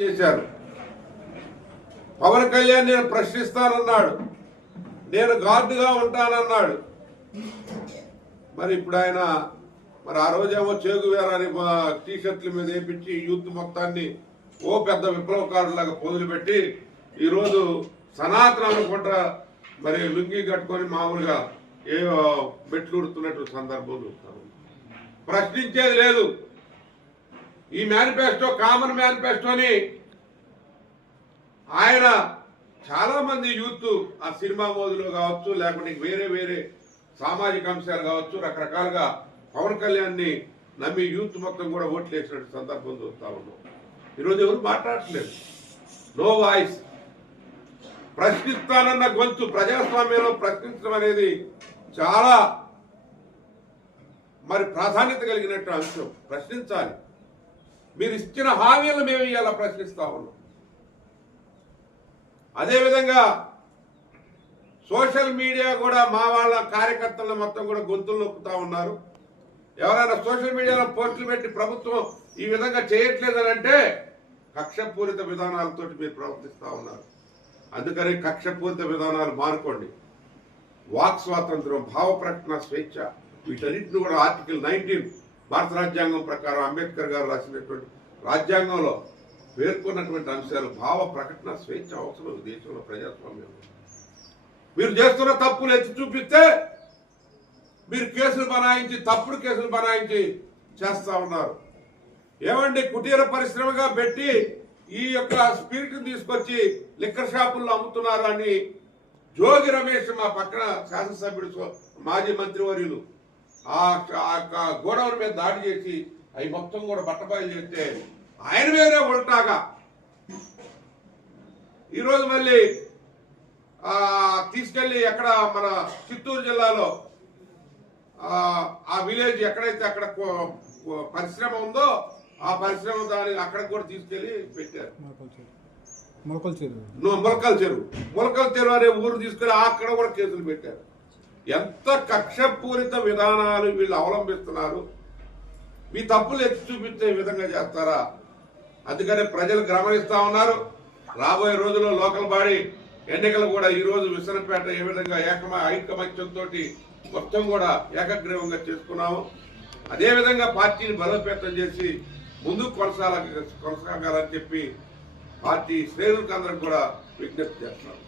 చేశారు. పవన్ కళ్యాణ్ నేను ప్రశ్నిస్తానన్నాడు, నేను గార్డుగా ఉంటానన్నాడు. మరి ఇప్పుడు ఆయన మరి ఆ రోజేమో చేగువేరని టీషర్ట్ల మీద వేపించి యూత్ మొత్తాన్ని ఓ పెద్ద విప్లవకారులాగా పొదులుపెట్టి ఈరోజు సనాతనం అనుకుంటా మరి లుంగి కట్టుకొని మామూలుగా ఏ మెట్లుడుతున్నట్టు సందర్భం చూస్తాను. ప్రశ్నించేది లేదు. ఈ మేనిఫెస్టో కామన్ మేనిఫెస్టోని ఆయన చాలా మంది యూత్ ఆ సినిమా మోదులో కావచ్చు, లేకపోతే వేరే వేరే సామాజిక అంశాలు కావచ్చు, రకరకాలుగా పవన్ కళ్యాణ్ని నమ్మి యూత్ మొత్తం కూడా ఓట్లు వేసినట్టు సందర్భం చూస్తా ఉన్నాం. ఈరోజు ఎవరు మాట్లాడట్లేదు. No voice. ప్రశ్నిస్తానన్న గొంతు ప్రజాస్వామ్యంలో ప్రశ్నించడం అనేది చాలా మరి ప్రాధాన్యత కలిగినట్టు అంశం. ప్రశ్నించాలి. మీరు ఇచ్చిన హామీలను మేము ఇవాళ ప్రశ్నిస్తా ఉన్నాం. అదేవిధంగా సోషల్ మీడియా కూడా మా వాళ్ళ కార్యకర్తలను మొత్తం కూడా గొంతులు నొక్కుతా ఉన్నారు. ఎవరైనా సోషల్ మీడియాలో పోస్టులు పెట్టి ప్రభుత్వం ఈ విధంగా చేయట్లేదని అంటే కక్షపూరిత విధానాలతో మీరు ప్రవర్తిస్తూ ఉన్నారు. అందుకని కక్షపూరిత విధానాలు మానుకోండి. వాక్ స్వాతంత్రం, భావ ప్రకటన స్వేచ్ఛ, వీటన్నింటిని కూడా ఆర్టికల్ 19 భారత రాజ్యాంగం ప్రకారం అంబేద్కర్ గారు రాసినటువంటి రాజ్యాంగంలో పేర్కొన్నటువంటి అంశాలు భావ ప్రకటన స్వేచ్ఛ అవసరం దేశంలో ప్రజాస్వామ్యంలో. మీరు చేస్తున్న తప్పులు ఎత్తి చూపిస్తే మీరు కేసులు బనాయించి తప్పుడు కేసులు బనాయించి చేస్తా ఉన్నారు. ఏమండి, కుటీర పరిశ్రమగా పెట్టి ఈ యొక్క స్పిరిట్ తీసుకొచ్చి లిక్కర్ షాపుల్లో అమ్ముతున్నారు అని జోగి రమేష్ మా పక్కన శాసనసభ్యుడు మాజీ మంత్రివర్యులు ఆ గోడౌన్ మీద దాడి చేసి అవి మొత్తం కూడా బట్టబయలు చేస్తే ఆయన వేరే ఉల్టాగా ఈరోజు మళ్ళీ తీసుకెళ్లి ఎక్కడ మన చిత్తూరు జిల్లాలో ఆ విలేజ్ ఎక్కడైతే అక్కడ పరిశ్రమ ఉందో ఆ పరిశ్రమ దాని అక్కడ కూడా తీసుకెళ్లి పెట్టారు. ములకల చెరువు అనే ఊరు తీసుకెళ్లి అక్కడ కూడా కేసులు పెట్టారు. ఎంత కక్షపూరిత విధానాలు వీళ్ళు అవలంబిస్తున్నారు. మీ తప్పులు ఎత్తి చూపించే విధంగా చేస్తారా? అందుకనే ప్రజలు గమనిస్తా ఉన్నారు. రాబోయే రోజుల్లో లోకల్ బాడీ ఎన్నికలు కూడా ఈ రోజు విసనపేట ఏ విధంగా ఐకమత్యంతో మొత్తం కూడా ఏకగ్రీవంగా చేసుకున్నాము. అదేవిధంగా పార్టీని బలోపేతం చేసి ముందుకు కొనసాగాలని చెప్పి పార్టీ శ్రేణులకు అందరం కూడా విజ్ఞప్తి చేస్తున్నాం.